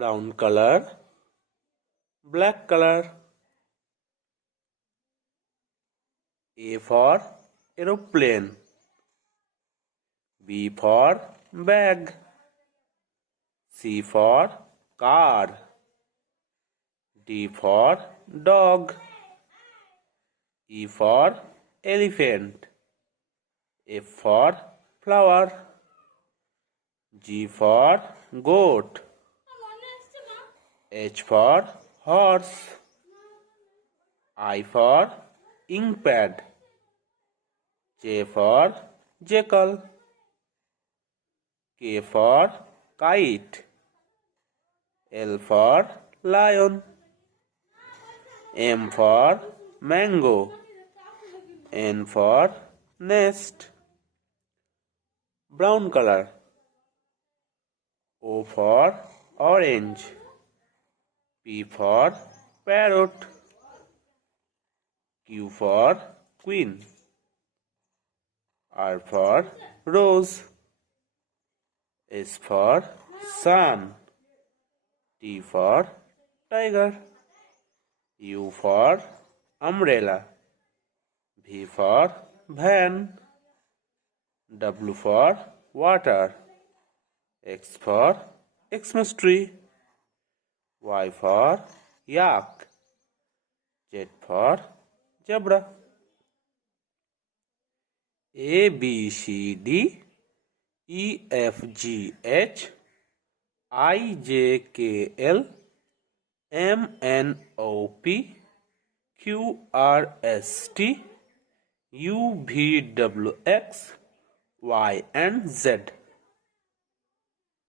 brown color, black color. A for aeroplane, B for bag, C for car, D for dog, E for elephant, F for flower, G for goat, H for horse, I for ink pad, J for jackal, K for kite, L for lion, M for mango, N for nest. Brown color. O for orange, P for parrot, Q for queen, R for rose, S for sun, T for tiger, U for umbrella, V for van, W for water, X for Xmas tree, Y for yak, Z for zebra. A B C D E F G H I J K L M N O P Q R S T U V W X Y and Z.